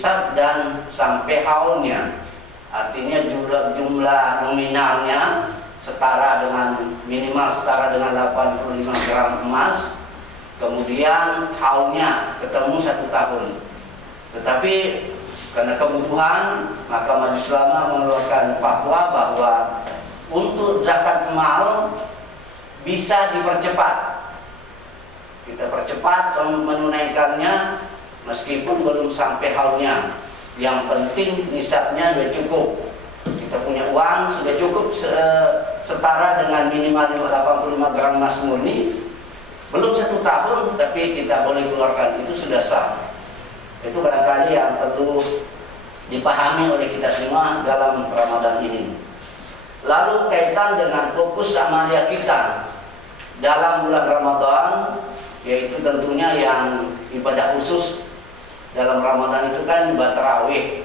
hisab dan sampai haulnya. Artinya jumlah nominalnya setara dengan minimal setara dengan 85 gram emas. Kemudian haulnya ketemu 1 tahun. Tetapi karena kebutuhan, maka Majelis Ulama mengeluarkan fatwa bahwa untuk zakat mal bisa dipercepat. Kita percepat menunaikannya meskipun belum sampai haulnya. Yang penting nisabnya sudah cukup. Kita punya uang sudah cukup setara dengan minimal 85 gram emas murni. Belum 1 tahun, tapi kita boleh keluarkan, itu sudah sah. Itu barangkali yang perlu dipahami oleh kita semua dalam Ramadan ini. Lalu kaitan dengan fokus amalia kita dalam bulan Ramadan, yaitu tentunya yang ibadah khusus dalam Ramadan itu kan ibadah tarawih.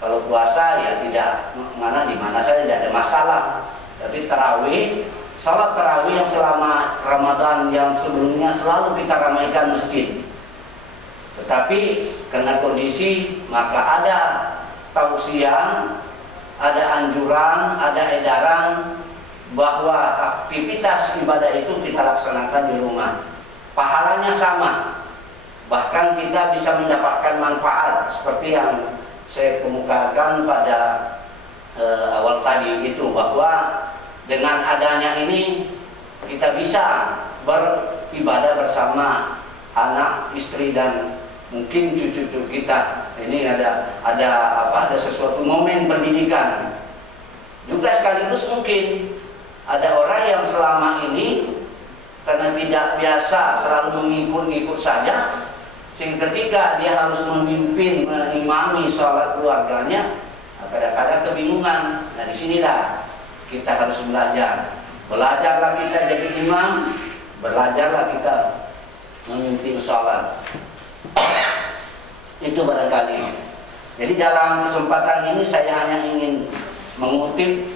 Kalau puasa ya tidak, di mana saja tidak ada masalah. Tapi tarawih, salat tarawih yang selama Ramadan yang sebelumnya selalu kita ramaikan masjid. Tetapi karena kondisi maka ada tausiah, ada anjuran, ada edaran bahwa aktivitas ibadah itu kita laksanakan di rumah. Pahalanya sama. Bahkan kita bisa mendapatkan manfaat seperti yang saya kemukakan pada awal tadi itu, bahwa dengan adanya ini kita bisa beribadah bersama anak, istri dan mungkin cucu-cucu kita. Ini ada sesuatu momen pendidikan. Juga sekaligus mungkin ada orang yang selama ini karena tidak biasa selalu mengikut-ikut saja, sehingga ketika dia harus memimpin, mengimami sholat keluarganya, kadang-kadang kebingungan. Nah, disinilah kita harus belajar. Belajarlah kita jadi imam, belajarlah kita memimpin sholat. Itu barangkali. Jadi dalam kesempatan ini saya hanya ingin mengutip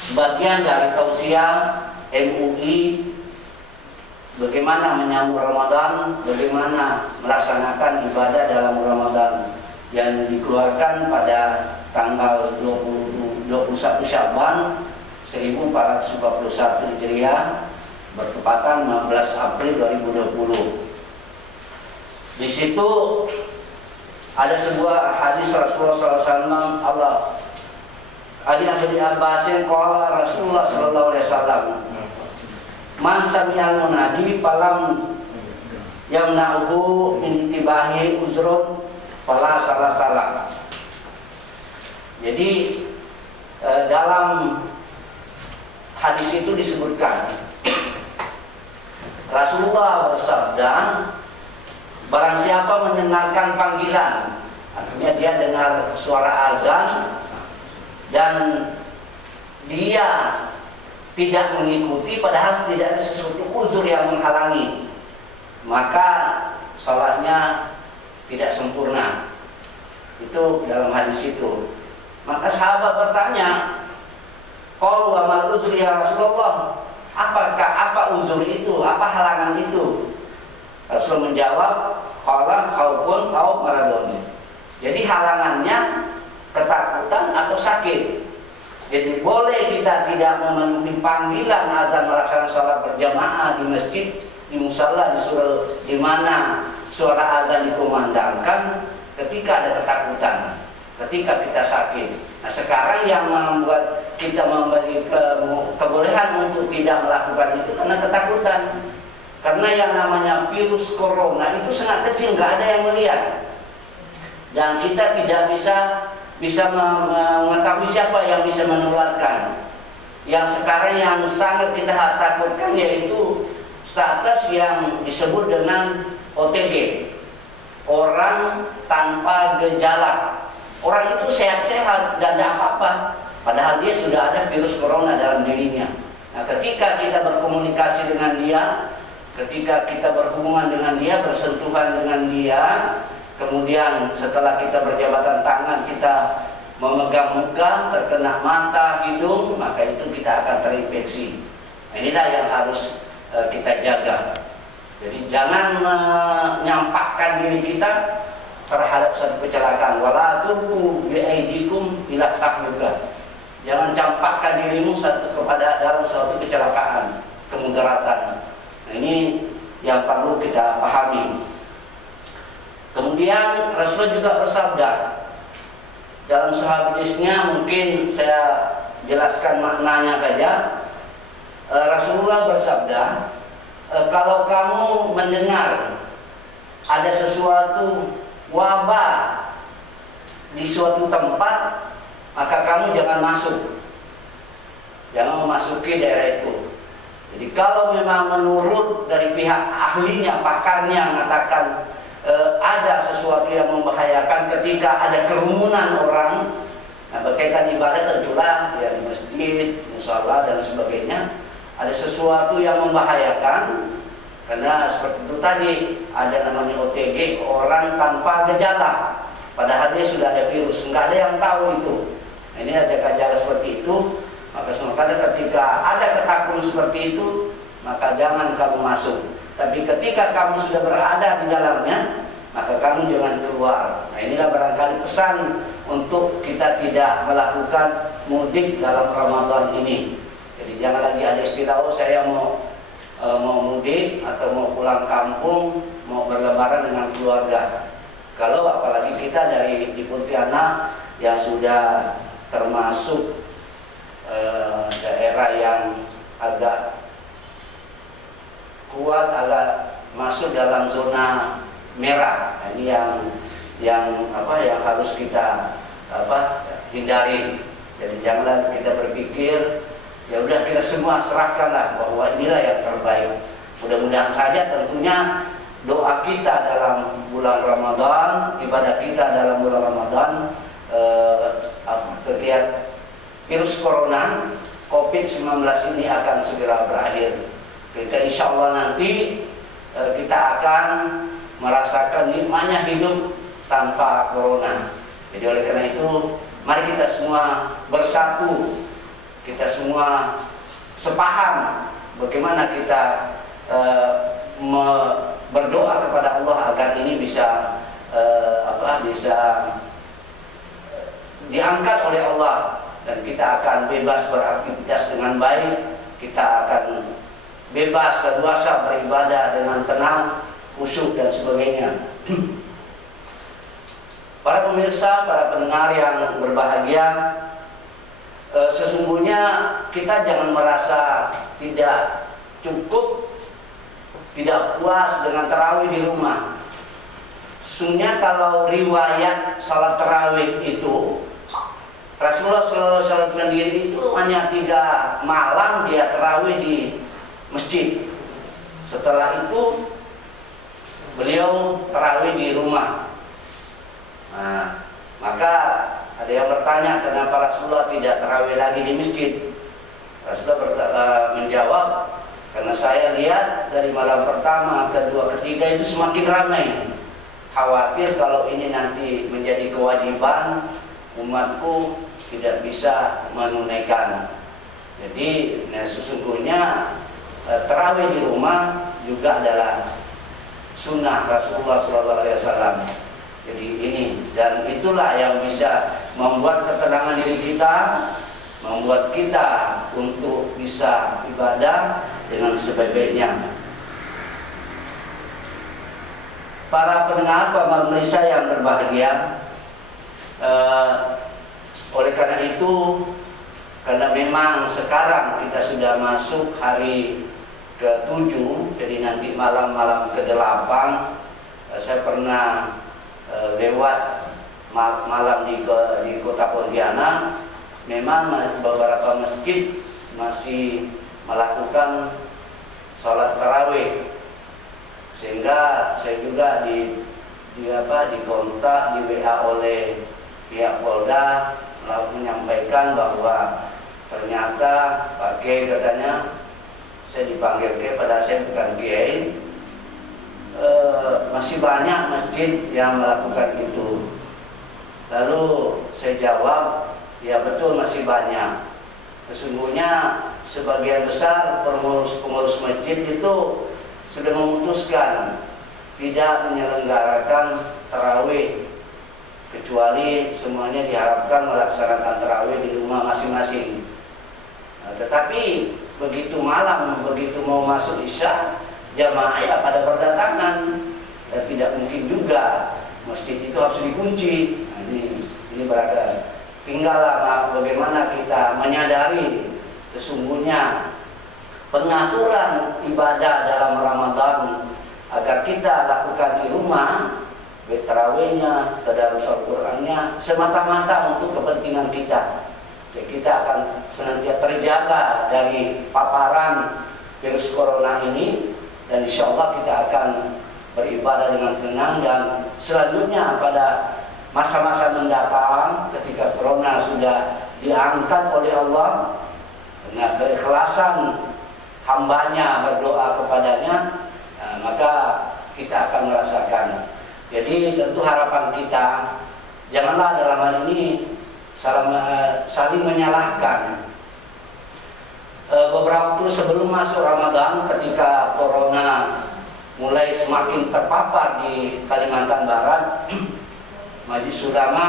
sebagian dari tausiah MUI bagaimana menyambut Ramadan, bagaimana melaksanakan ibadah dalam Ramadan yang dikeluarkan pada tanggal 21 Sya'ban 1441 Hijriah bertepatan 15 April 2020. Di situ ada sebuah hadis Rasulullah SAW. Ali bin Abbasin qala Rasulullah sallallahu alaihi wasallam, man sami'al munadi falam yamna'uhu min tibahi uzrun fala salatalah. Jadi dalam hadis itu disebutkan Rasulullah bersabda, barang siapa mendengarkan panggilan, artinya dia dengar suara azan dan dia tidak mengikuti padahal tidak ada sesuatu uzur yang menghalangi, maka salatnya tidak sempurna. Itu dalam hadis itu. Maka sahabat bertanya, qalu wa mal uzur ya Rasulullah? Apa uzur itu? Apa halangan itu? Rasul menjawab, qala khaufun aw maradun. Jadi halangannya ketakutan atau sakit. Jadi boleh kita tidak memenuhi panggilan azan melaksanakan sholat berjamaah di masjid, di musala, di mana suara azan dikumandangkan ketika ada ketakutan, ketika kita sakit. Nah, sekarang yang membuat kita memberi kebolehan untuk tidak melakukan itu karena ketakutan. Karena yang namanya virus corona itu sangat kecil, nggak ada yang melihat. Dan kita tidak bisa mengetahui siapa yang bisa menularkan. Yang sekarang yang sangat kita takutkan yaitu status yang disebut dengan OTG, orang tanpa gejala. Orang itu sehat-sehat dan tidak apa-apa, padahal dia sudah ada virus corona dalam dirinya. Nah, ketika kita berkomunikasi dengan dia, ketika kita berhubungan dengan dia, bersentuhan dengan dia, kemudian setelah kita berjabatan tangan, kita memegang muka, terkena mata, hidung, maka itu kita akan terinfeksi. Inilah yang harus kita jaga. Jadi jangan menyampakkan diri kita terhadap satu kecelakaan. Wala tulqu biaidikum ila tahlukah. Jangan campakkan dirimu kepada dalam suatu kecelakaan, kemudaratan. Nah, ini yang perlu kita pahami. Kemudian Rasulullah juga bersabda dalam hadisnya, mungkin saya jelaskan maknanya saja. Rasulullah bersabda, kalau kamu mendengar ada sesuatu wabah di suatu tempat, maka kamu jangan masuk, jangan memasuki daerah itu. Jadi kalau memang menurut dari pihak ahlinya, pakarnya mengatakan ada sesuatu yang membahayakan ketika ada kerumunan orang, nah berkaitan ibadah tentulah ya di masjid, musala dan sebagainya, ada sesuatu yang membahayakan. Karena seperti itu tadi, ada namanya OTG, orang tanpa gejala, padahal dia sudah ada virus, nggak ada yang tahu itu. Nah, ini ada gejala seperti itu. Maka sebenarnya ketika ada ketakutan seperti itu, maka jangan kamu masuk. Tapi ketika kamu sudah berada di dalamnya, maka kamu jangan keluar. Nah, inilah barangkali pesan untuk kita tidak melakukan mudik dalam Ramadan ini. Jadi jangan lagi ada istilah, oh saya mau mudik atau mau pulang kampung, mau berlebaran dengan keluarga. Kalau apalagi kita dari di Pontianak yang sudah termasuk daerah yang agak kuat, agak masuk dalam zona merah. Nah, ini yang harus kita hindari. Jadi janganlah kita berpikir ya udah kita semua serahkanlah bahwa inilah yang terbaik. Mudah-mudahan saja tentunya doa kita dalam bulan Ramadan, ibadah kita dalam bulan Ramadan, terlihat virus corona COVID-19 ini akan segera berakhir. Kita insya Allah nanti kita akan merasakan nikmatnya hidup tanpa corona. Jadi oleh karena itu, mari kita semua bersatu, kita semua sepaham bagaimana kita berdoa kepada Allah agar ini bisa diangkat oleh Allah, dan kita akan bebas beraktivitas dengan baik, kita akan bebas berpuasa, beribadah dengan tenang, khusyuk dan sebagainya. Para pemirsa, para pendengar yang berbahagia, sesungguhnya kita jangan merasa tidak cukup, tidak puas dengan tarawih di rumah. Sesungguhnya kalau riwayat salat tarawih itu, Rasulullah SAW sendiri itu hanya 3 malam dia tarawih di masjid. Setelah itu beliau tarawih di rumah. Nah, maka ada yang bertanya kenapa Rasulullah tidak tarawih lagi di masjid. Rasulullah menjawab, karena saya lihat dari malam pertama, kedua, ketiga itu semakin ramai. Khawatir kalau ini nanti menjadi kewajiban, umatku tidak bisa menunaikan. Jadi sesungguhnya tarawih di rumah juga adalah sunnah Rasulullah SAW. Jadi ini, dan itulah yang bisa membuat ketenangan diri kita, membuat kita untuk bisa ibadah dengan sebaik-baiknya. Para pendengar, para pemirsa yang berbahagia, oleh karena itu, karena memang sekarang kita sudah masuk hari ke-7, jadi nanti malam-malam ke-8, saya pernah lewat malam di kota Pontianak. Memang beberapa masjid masih melakukan sholat tarawih, sehingga saya juga dikontak, di WA oleh pihak Polda menyampaikan bahwa ternyata Pak Kiai, katanya saya dipanggil Kiai, padahal saya bukan Kiai, masih banyak masjid yang melakukan itu. Lalu saya jawab, ya betul masih banyak. Sesungguhnya sebagian besar pengurus masjid itu sudah memutuskan tidak menyelenggarakan tarawih kecuali semuanya diharapkan melaksanakan tarawih di rumah masing-masing. Tetapi begitu malam, begitu mau masuk Isya, jamaah ya pada berdatangan, dan tidak mungkin juga masjid itu harus dikunci. Nah, ini berada. Tinggallah bagaimana kita menyadari sesungguhnya pengaturan ibadah dalam Ramadan agar kita lakukan di rumah, tarawihnya, tadarus Al-Qur'annya semata-mata untuk kepentingan kita. Jadi kita akan senantiasa terjaga dari paparan virus corona ini, dan insya Allah kita akan beribadah dengan tenang. Dan selanjutnya pada masa-masa mendatang ketika corona sudah diangkat oleh Allah, dengan keikhlasan hambanya berdoa kepadanya, maka kita akan merasakan. Jadi tentu harapan kita, janganlah dalam hal ini saling menyalahkan. Beberapa waktu sebelum masuk Ramadan, ketika corona mulai semakin terpapar di Kalimantan Barat, Majelis Ulama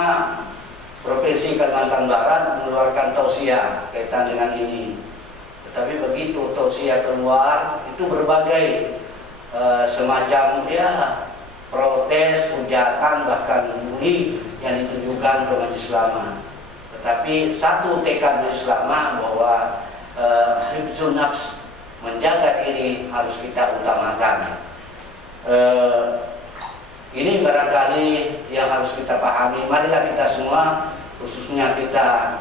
Provinsi Kalimantan Barat mengeluarkan tausiah kaitan dengan ini. Tetapi begitu tausiah keluar, itu berbagai semacam protes, hujatan, bahkan bully yang ditujukan ke Majelis Ulama. Tetapi satu tekad Majelis Ulama bahwa hifdzun nafs, menjaga diri, harus kita utamakan. Ini barangkali yang harus kita pahami. Marilah kita semua, khususnya kita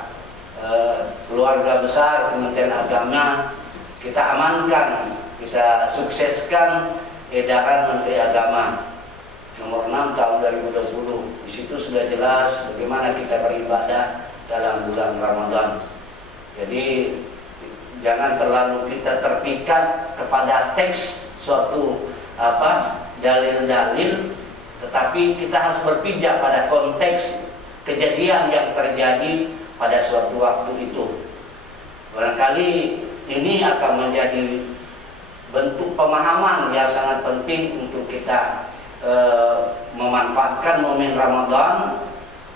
keluarga besar Kementerian Agama, kita amankan, kita sukseskan edaran Menteri Agama nomor 6 tahun 2020. Di situ sudah jelas bagaimana kita beribadah dalam bulan Ramadan. Jadi jangan terlalu kita terpikat kepada teks suatu dalil-dalil, tetapi kita harus berpijak pada konteks kejadian yang terjadi pada suatu waktu itu. Barangkali ini akan menjadi bentuk pemahaman yang sangat penting untuk kita memanfaatkan momen Ramadan.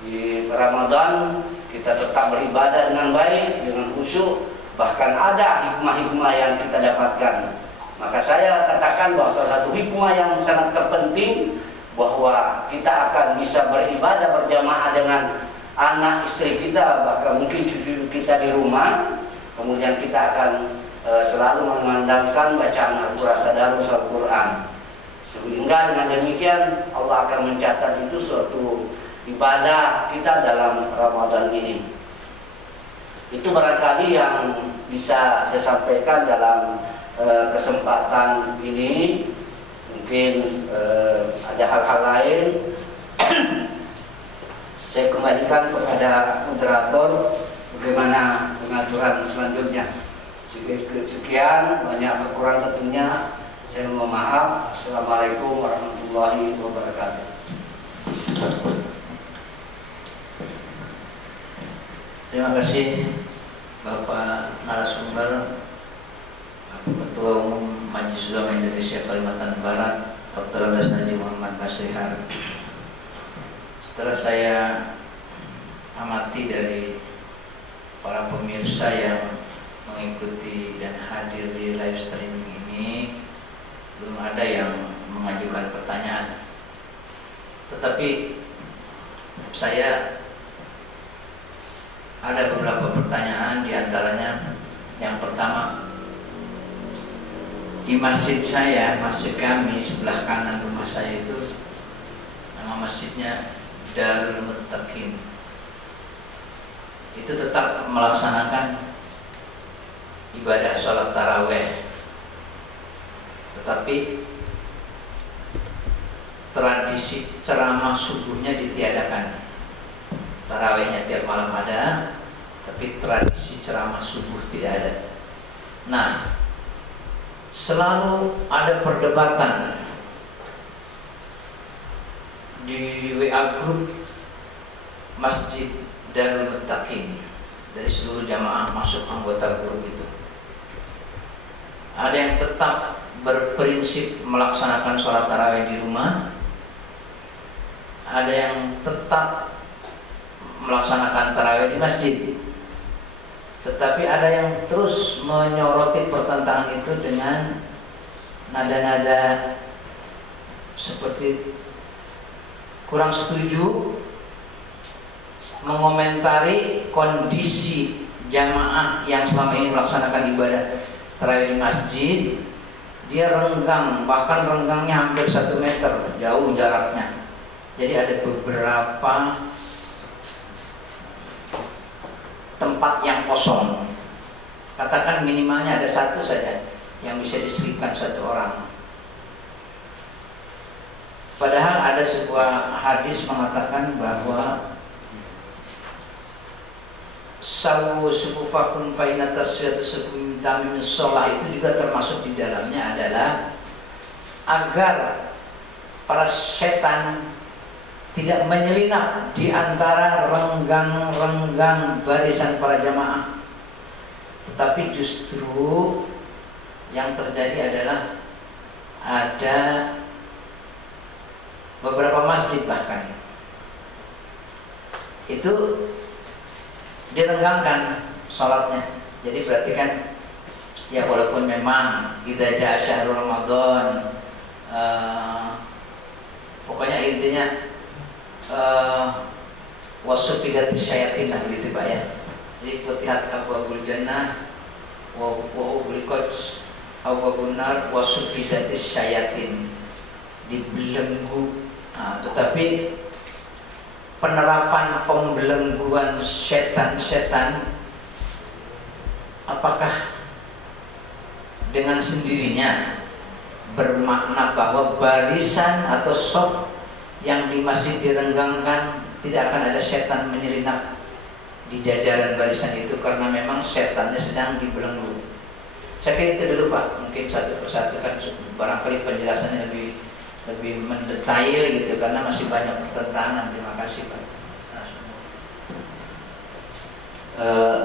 Di Ramadan kita tetap beribadah dengan baik, dengan khusyuk, bahkan ada hikmah-hikmah yang kita dapatkan. Maka saya katakan bahwa salah satu hikmah yang sangat terpenting, bahwa kita akan bisa beribadah berjamaah dengan anak istri kita, bahkan mungkin cucu kita di rumah. Kemudian kita akan selalu mengandalkan bacaan Al-Quran, tadarus Al-Quran, sehingga dengan demikian Allah akan mencatat itu suatu ibadah kita dalam Ramadan ini. Itu barangkali yang bisa saya sampaikan dalam kesempatan ini. Mungkin ada hal-hal lain. Saya kembalikan kepada moderator bagaimana pengaturan selanjutnya. Sekian, banyak kekurangan tentunya. Saya mohon maaf. Assalamualaikum warahmatullahi wabarakatuh. Terima kasih Bapak narasumber, Ketua Umum Majelis Ulama Indonesia Kalimantan Barat, Dr. Andes Haji Muhammad Basrihar. Setelah saya amati dari para pemirsa yang mengikuti dan hadir di live streaming ini, belum ada yang mengajukan pertanyaan. Tetapi saya ada beberapa pertanyaan, diantaranya yang pertama, di masjid saya, masjid kami sebelah kanan rumah saya itu nama masjidnya Darul Muttaqin, itu tetap melaksanakan ibadah sholat taraweh, tetapi tradisi ceramah subuhnya ditiadakan. Tarawehnya tiap malam ada, tapi tradisi ceramah subuh tidak ada. Nah, selalu ada perdebatan di WA grup Masjid Darul Muttaqin dari seluruh jamaah masuk anggota grup itu. Ada yang tetap berprinsip melaksanakan sholat tarawih di rumah, ada yang tetap melaksanakan tarawih di masjid. Tetapi ada yang terus menyoroti pertentangan itu dengan nada-nada seperti kurang setuju, mengomentari kondisi jamaah yang selama ini melaksanakan ibadah tarawih di masjid. Dia renggang, bahkan renggangnya hampir 1 meter jauh jaraknya. Jadi ada beberapa tempat yang kosong. Katakan minimalnya ada 1 saja yang bisa diselipkan 1 orang. Padahal ada sebuah hadis mengatakan bahwa sawu sufufakum fa inna tasfiyatu sufufi min shalah, itu juga termasuk di dalamnya adalah agar para setan tidak menyelinap di antara renggang-renggang barisan para jamaah. Tetapi justru yang terjadi adalah ada beberapa masjid bahkan itu direnggangkan sholatnya. Jadi berarti kan ya walaupun memang idza jaa syahrul Ramadan, pokoknya intinya wasufidatis syayatin lah gitu Pak ya. Jadi futihat abwabul jannah wa ughliqat abwabun nar wasufidatis syayatin, dibelenggu. Tetapi penerapan pembelengguan setan-setan apakah dengan sendirinya bermakna bahwa barisan atau shaf yang di masjid direnggangkan tidak akan ada setan menyelinap di jajaran barisan itu, karena memang setannya sedang dibelenggu. Saya kira itu dulu Pak, mungkin satu persatu kan barangkali penjelasannya lebih mendetail gitu, karena masih banyak pertentangan. Terima kasih Pak.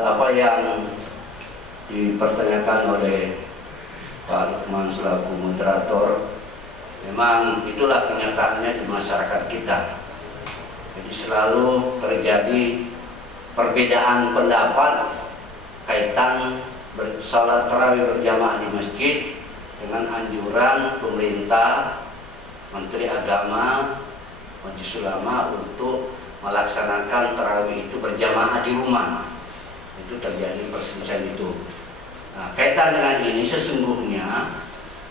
Apa yang dipertanyakan oleh Pak Lukman selaku moderator, memang itulah kenyataannya di masyarakat kita. Jadi selalu terjadi perbedaan pendapat kaitan salat tarawih berjamaah di masjid dengan anjuran pemerintah, Menteri Agama, Majelis Ulama untuk melaksanakan tarawih itu berjamaah di rumah. Itu terjadi perselisihan itu. Nah, kaitan dengan ini sesungguhnya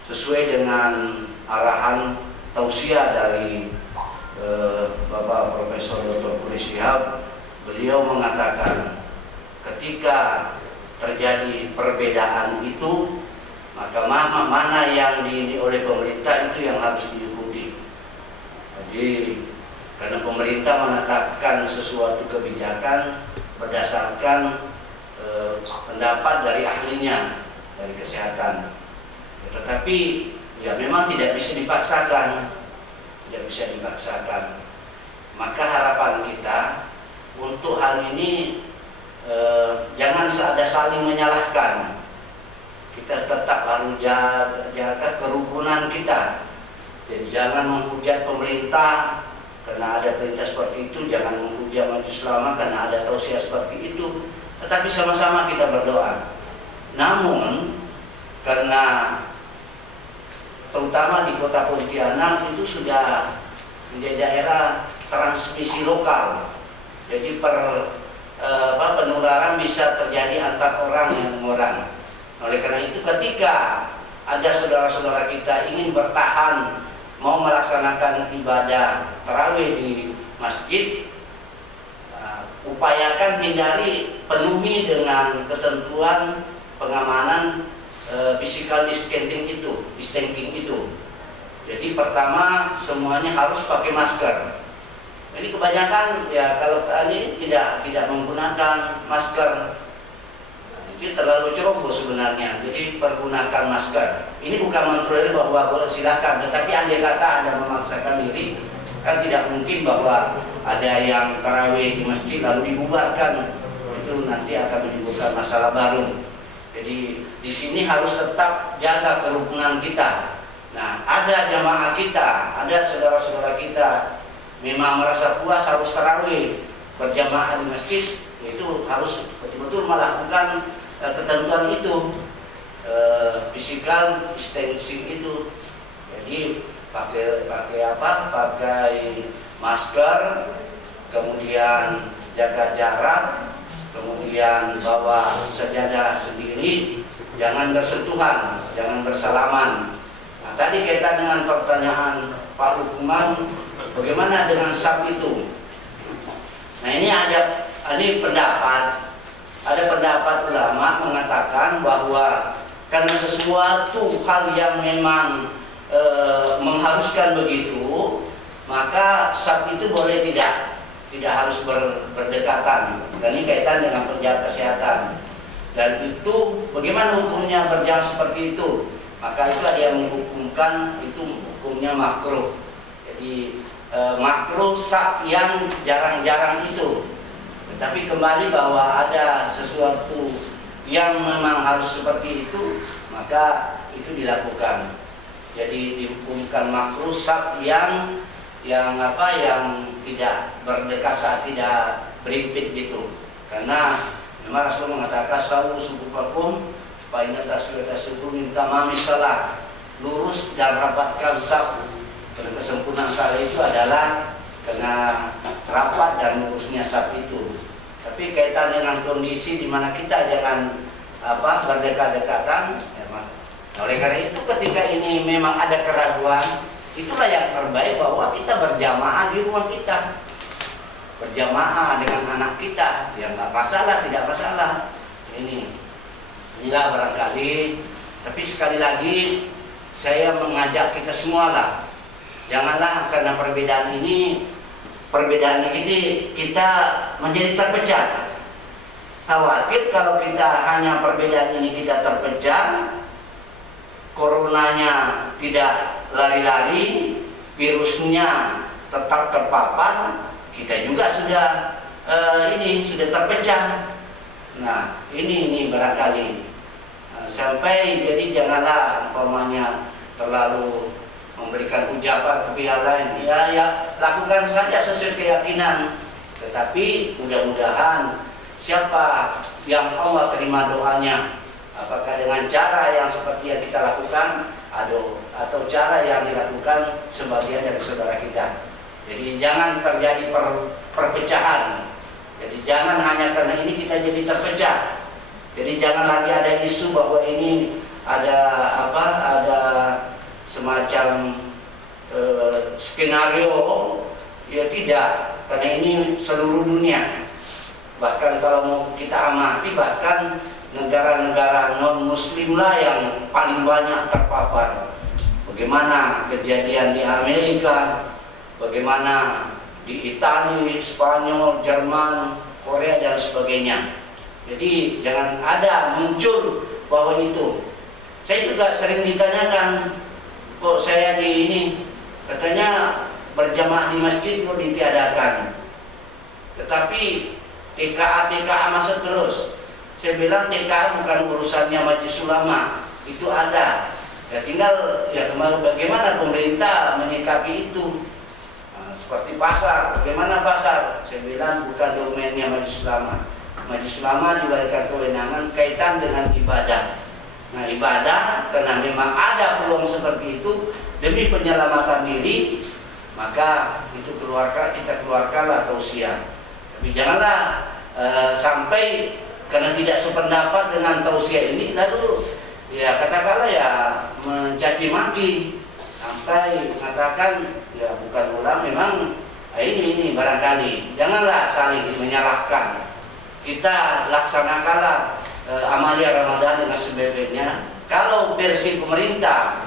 sesuai dengan arahan tausiah dari Bapak Profesor Dr. Quraish Shihab, beliau mengatakan ketika terjadi perbedaan itu, maka mana yang diini oleh pemerintah itu yang harus diikuti. Jadi karena pemerintah menetapkan sesuatu kebijakan berdasarkan pendapat dari ahlinya, dari kesehatan. Tetapi ya memang tidak bisa dipaksakan. Maka harapan kita untuk hal ini jangan ada saling menyalahkan. Kita tetap harus jaga kerukunan kita. Jadi jangan menghujat pemerintah karena ada perintah seperti itu, jangan menghujat Majelis Ulama karena ada tausiah seperti itu. Tetapi sama-sama kita berdoa. Namun karena terutama di kota Pontianak itu sudah menjadi daerah transmisi lokal. Jadi penularan bisa terjadi antar orang dengan orang. Oleh karena itu ketika ada saudara-saudara kita ingin bertahan mau melaksanakan ibadah tarawih di masjid, upayakan hindari, penuhi dengan ketentuan pengamanan physical distancing itu. Jadi pertama semuanya harus pakai masker. Jadi kebanyakan ya kalau ini tidak menggunakan masker, itu terlalu ceroboh sebenarnya. Jadi pergunakan masker. Ini bukan mentolerir bahwa silakan, tetapi andai kata Anda memaksakan diri, kan tidak mungkin bahwa ada yang tarawih di masjid lalu dibubarkan. Itu nanti akan menimbulkan masalah baru. Jadi di sini harus tetap jaga kerukunan kita. Nah, ada jamaah kita, ada saudara-saudara kita memang merasa puas harus tarawih, berjamaah di masjid, itu harus betul-betul melakukan ketentuan itu, physical distancing itu. Jadi pakai masker, kemudian jaga jarak, kemudian bawa sajadah sendiri, jangan bersentuhan, jangan bersalaman. Nah, tadi kaitan dengan pertanyaan Pak Lukman, bagaimana dengan saf itu? Nah, ini ada pendapat ulama mengatakan bahwa karena sesuatu hal yang memang mengharuskan begitu, maka saf itu boleh tidak harus berdekatan. Dan ini kaitan dengan penjaga kesehatan. Dan itu bagaimana hukumnya berjalan seperti itu? Maka itu ada yang menghukumkan itu hukumnya makruh. Jadi makruh saf yang jarang-jarang itu. Tetapi kembali bahwa ada sesuatu yang memang harus seperti itu, maka itu dilakukan. Jadi dihukumkan makruh saf yang tidak berdekatan, tidak berimpit gitu. Karena memang Rasul mengatakan sawu subuhakum fa inna tasbihata subuh min tamamis shalah. Lurus dan rapatkan saf. Karena kesempurnaan salat itu adalah karena rapat dan lurusnya saf itu. Tapi kaitan dengan kondisi di mana kita jangan berdekat-dekatan, ya, oleh karena itu ketika ini memang ada keraguan, itulah yang terbaik bahwa kita berjamaah di rumah kita, berjamaah dengan anak kita, ya nggak masalah, tidak masalah. Inilah barangkali. Tapi sekali lagi saya mengajak kita semua lah, janganlah karena perbedaan ini kita menjadi terpecah. Khawatir kalau kita hanya perbedaan ini kita terpecah, coronanya tidak lari-lari, virusnya tetap terpapar, kita juga sudah terpecah. Nah, ini barangkali sampai jadi janganlah umpamanya terlalu memberikan ucapan ke pihak lain. Ya lakukan saja sesuai keyakinan. Tetapi mudah-mudahan siapa yang Allah terima doanya, apakah dengan cara yang seperti yang kita lakukan atau cara yang dilakukan sebagian dari saudara kita. Jadi jangan terjadi perpecahan. Jadi jangan hanya karena ini kita jadi terpecah. Jadi jangan lagi ada isu bahwa ini ada semacam skenario, ya tidak, karena ini seluruh dunia. Bahkan kalau mau kita amati, bahkan negara-negara non-muslim lah yang paling banyak terpapar. Bagaimana kejadian di Amerika, bagaimana di Italia, Spanyol, Jerman, Korea dan sebagainya. Jadi jangan ada muncul bahwa itu. Saya juga sering ditanyakan, kok saya di ini katanya berjamaah di masjid kok ditiadakan. Tetapi TKA masuk terus. Saya bilang TKA bukan urusannya majelis ulama, itu ada. Ya tinggal bagaimana pemerintah menyikapi itu. Nah, seperti pasar, bagaimana pasar? Saya bilang bukan domainnya majelis ulama. Majelis ulama diberikan kewenangan kaitan dengan ibadah. Nah, ibadah karena memang ada peluang seperti itu demi penyelamatan diri, maka kita keluarkanlah tausiah. Tapi janganlah sampai karena tidak sependapat dengan tausiah ini lalu ya katakanlah ya mencaci maki sampai mengatakan ya bukan ulama memang ini barangkali. Janganlah saling menyalahkan. Kita laksanakanlah amalia Ramadan dengan sebaik-baiknya. Kalau versi pemerintah,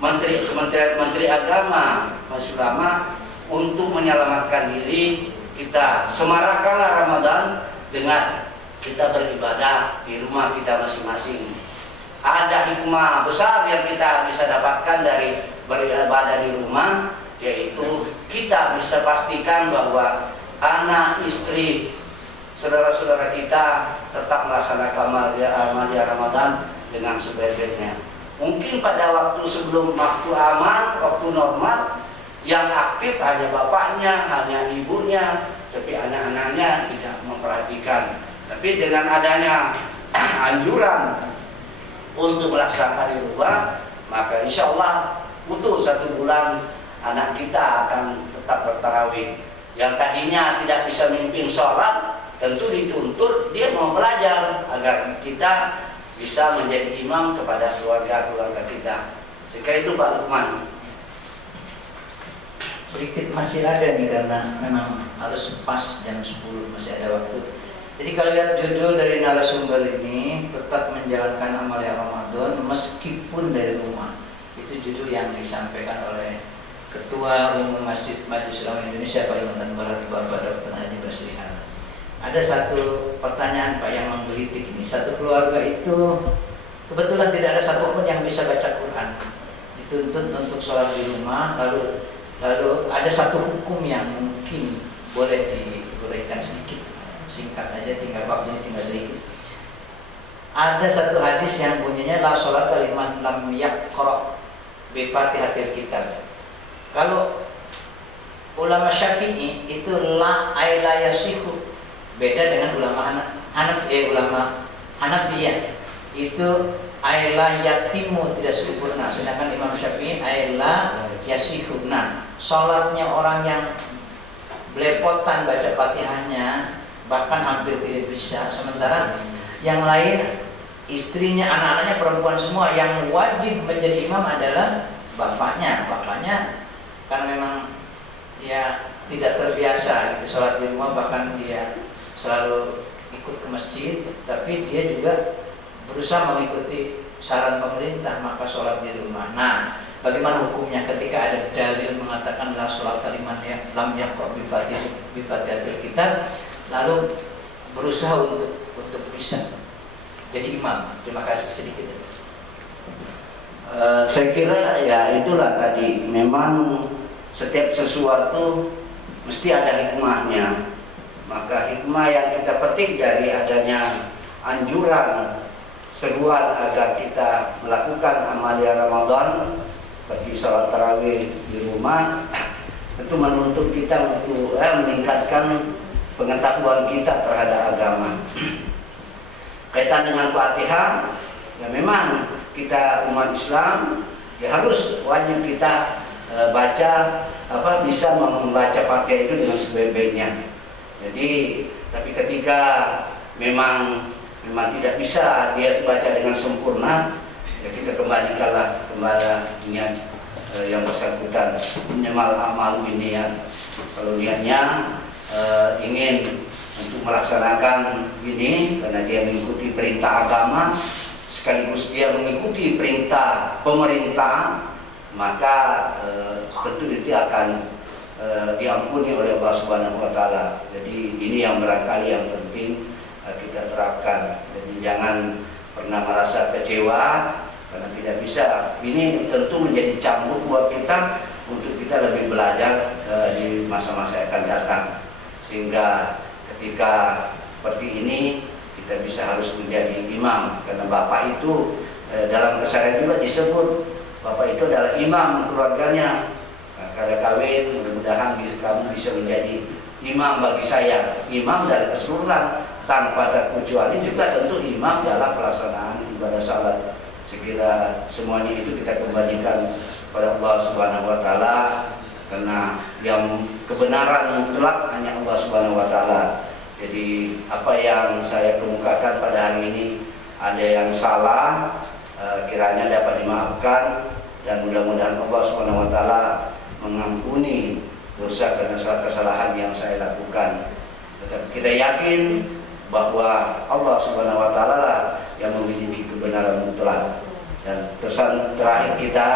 menteri agama, majelis ulama untuk menyelamatkan diri, kita semarakkanlah Ramadan dengan kita beribadah di rumah kita masing-masing. Ada hikmah besar yang kita bisa dapatkan dari beribadah di rumah, yaitu kita bisa pastikan bahwa anak, istri, saudara-saudara kita tetap melaksanakan amalia Ramadan dengan sebaik-baiknya. Mungkin pada waktu sebelum waktu aman, waktu normal, yang aktif hanya bapaknya, hanya ibunya, tapi anak-anaknya pimpinannya tidak memperhatikan. Tapi dengan adanya anjuran untuk melaksanakan di rumah, maka insya Allah butuh 1 bulan anak kita akan tetap bertarawih. Yang tadinya tidak bisa memimpin sholat, tentu dituntut dia mau belajar agar kita bisa menjadi imam kepada keluarga-keluarga kita. Sehingga itu Pak Lukman. Sedikit masih ada nih karena memang harus pas jam 10, masih ada waktu. Jadi kalau lihat judul dari narasumber ini, tetap menjalankan amalia Ramadan meskipun dari rumah. Itu judul yang disampaikan oleh Ketua Umum Masjid Majelis Ulama Indonesia Kalimantan Barat, Bapak Dr. Haji Basri Hamid. Ada satu pertanyaan Pak yang menggelitik ini. Satu keluarga itu kebetulan tidak ada satupun yang bisa baca Quran. Dituntut untuk sholat di rumah, lalu ada satu hukum yang mungkin boleh dibolehkan sedikit, singkat aja, tinggal waktunya tinggal sedikit. Ada satu hadis yang bunyinya la sholata liman lam yaqra bi Fatihatil Kitab. Kalau ulama Syafi'i itu la ayla yasihu, beda dengan ulama ulama Hanafiyah itu ayla yatimu, tidak sempurna. Sedangkan Imam Syafi'i ayla yasihu. Nah, sholatnya orang yang belepotan baca Fatihahnya bahkan hampir tidak bisa, sementara yang lain istrinya, anak-anaknya perempuan semua, yang wajib menjadi imam adalah bapaknya karena memang ya tidak terbiasa gitu sholat di rumah, bahkan dia selalu ikut ke masjid, tapi dia juga berusaha mengikuti saran pemerintah, maka sholat di rumah. Nah, bagaimana hukumnya ketika ada dalil mengatakan la sholat liman yang lam yaqra bi Fatihatil Kitab, lalu berusaha untuk bisa jadi imam? Terima kasih sedikit. Saya kira ya itulah tadi, memang setiap sesuatu mesti ada hikmahnya. Maka hikmah yang kita petik dari adanya anjuran, seruan agar kita melakukan amalia Ramadan, pergi sholat tarawih di rumah, tentu menuntut kita untuk meningkatkan pengetahuan kita terhadap agama. Kaitan dengan Fatihah, ya memang kita umat Islam ya harus wajib kita baca, bisa membaca Fatihah itu dengan sebaik-baiknya. Jadi, tapi ketika memang tidak bisa dia baca dengan sempurna, ya kita kembalikanlah kepada niat yang bersangkutan. Innamal a'malu binniyat. Kalau niatnya ingin untuk melaksanakan ini karena dia mengikuti perintah agama sekaligus dia mengikuti perintah pemerintah, maka tentu itu akan diampuni oleh Allah Subhanahu wa taala. Jadi ini yang barangkali yang penting kita terapkan. Jadi jangan pernah merasa kecewa karena tidak bisa. Ini tentu menjadi cambuk buat kita untuk kita lebih belajar di masa-masa yang akan datang. Sehingga ketika seperti ini kita bisa harus menjadi imam, karena bapak itu dalam keseharian juga disebut bapak itu adalah imam keluarganya. Kada kawin, mudah-mudahan kamu bisa menjadi imam bagi saya, imam dari keseluruhan tanpa terkecuali, juga tentu imam dalam pelaksanaan ibadah salat. Sekira semuanya itu kita kembalikan pada Allah Subhanahu wa taala, karena yang kebenaran mutlak hanya Allah Subhanahu wa taala. Jadi apa yang saya kemukakan pada hari ini ada yang salah, kiranya dapat dimaafkan, dan mudah-mudahan Allah Subhanahu wa taala mengampuni dosa karena kesalahan yang saya lakukan. Tetapi kita yakin bahwa Allah Subhanahu wa taala lah yang memiliki kebenaran mutlak. Dan pesan terakhir kita,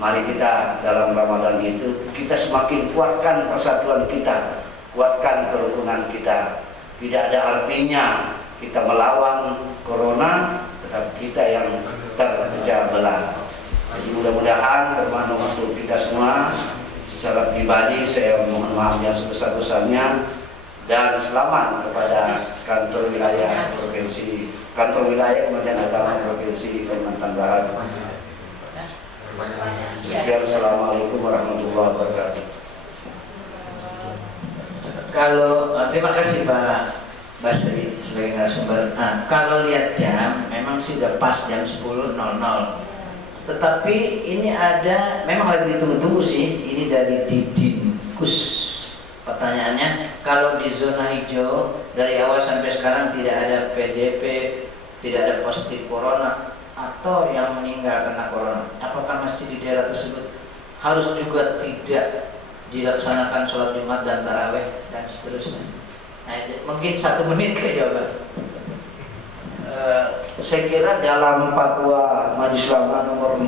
mari kita dalam Ramadan itu kita semakin kuatkan persatuan kita, kuatkan kerukunan kita. Tidak ada artinya kita melawan corona, tetapi kita yang terpecah belah. Jadi mudah-mudahan bermanfaat untuk kita semua. Secara pribadi saya mohon maaf yang sebesar-besarnya, dan selamat kepada kantor wilayah Kementerian Agama Provinsi Kalimantan Barat. Assalamualaikum warahmatullahi wabarakatuh. Kalau terima kasih Pak Basri sebagai narasumber. Nah, kalau lihat jam, memang sudah pas jam 10.00. Tetapi ini ada, memang lagi ditunggu-tunggu sih. Ini dari Didinkus. Pertanyaannya, kalau di zona hijau dari awal sampai sekarang tidak ada PDP, tidak ada positif corona atau yang meninggal karena corona, apakah masjid di daerah tersebut harus juga tidak dilaksanakan sholat Jumat dan taraweh dan seterusnya? Nah, mungkin 1 menit ke jawaban. Saya kira dalam fatwa Majelis Ulama nomor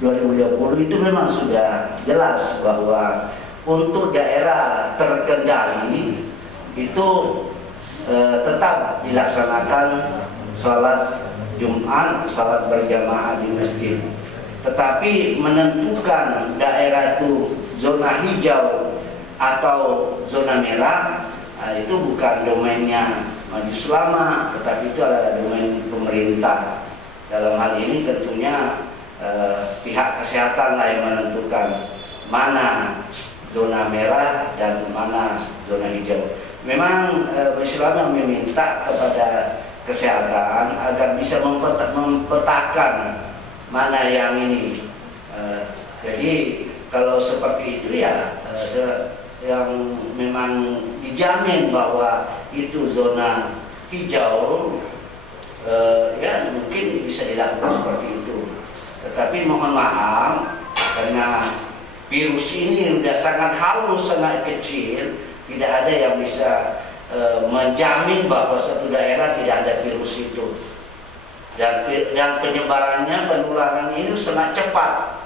14/2020 itu memang sudah jelas bahwa untuk daerah terkendali itu tetap dilaksanakan sholat Jumat, sholat berjamaah di masjid. Tetapi menentukan daerah itu zona hijau atau zona merah, itu bukan domainnya Majelis Ulama, tetapi itu adalah domain pemerintah. Dalam hal ini tentunya pihak kesehatan lah yang menentukan mana zona merah dan mana zona hijau. Memang Majelis Ulama meminta kepada kesehatan agar bisa mempetakan mana yang ini. Jadi kalau seperti itu ya yang memang dijamin bahwa itu zona hijau, ya mungkin bisa dilakukan seperti itu. Tetapi mohon maaf, karena virus ini sudah sangat halus, sangat kecil, tidak ada yang bisa menjamin bahwa satu daerah tidak ada virus itu. Dan penyebarannya, penularan ini sangat cepat,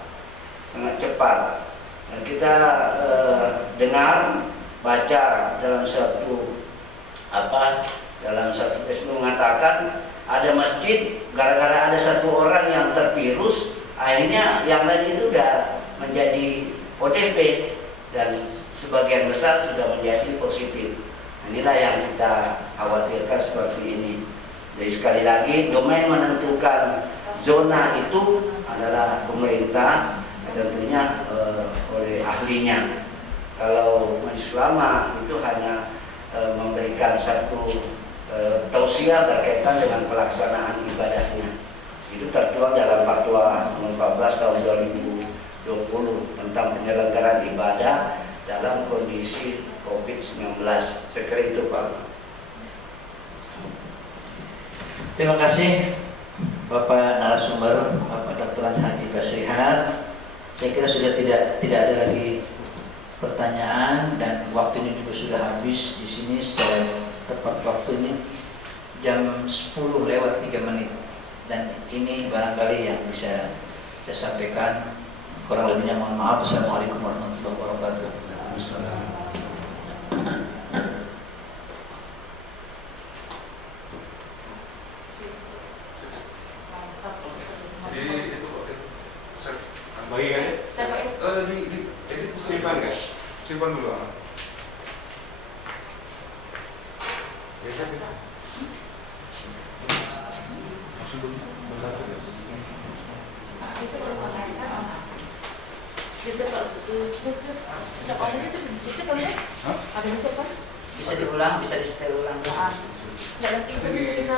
sangat cepat. Dan kita dengar, baca dalam satu Facebook mengatakan ada masjid gara-gara ada satu orang yang tervirus, akhirnya yang lain itu sudah menjadi ODP dan sebagian besar sudah menjadi positif. Inilah yang kita khawatirkan seperti ini. Jadi sekali lagi, domain menentukan zona itu adalah pemerintah, tentunya oleh ahlinya. Kalau Majelis Ulama itu hanya memberikan satu tausiah berkaitan dengan pelaksanaan ibadahnya. Itu tertuang dalam Fatwa nomor 14 tahun 2020 tentang penyelenggaraan ibadah dalam kondisi COVID-19. Saya kira itu, Pak. Terima kasih Bapak narasumber, Bapak Dr. Haji Basrihan. Saya kira sudah tidak ada lagi pertanyaan dan waktunya juga sudah habis di sini. Secara tepat waktunya jam 10:03 dan ini barangkali yang bisa saya sampaikan. Kurang lebihnya mohon maaf. Assalamualaikum warahmatullahi wabarakatuh. Jadi itu bagi kan? Di edit simpan nggak? Simpan dulu. Bisa. Langsung berlaku ya. Bisa diulang, bisa di setel ulang. Nanti itu bisa kita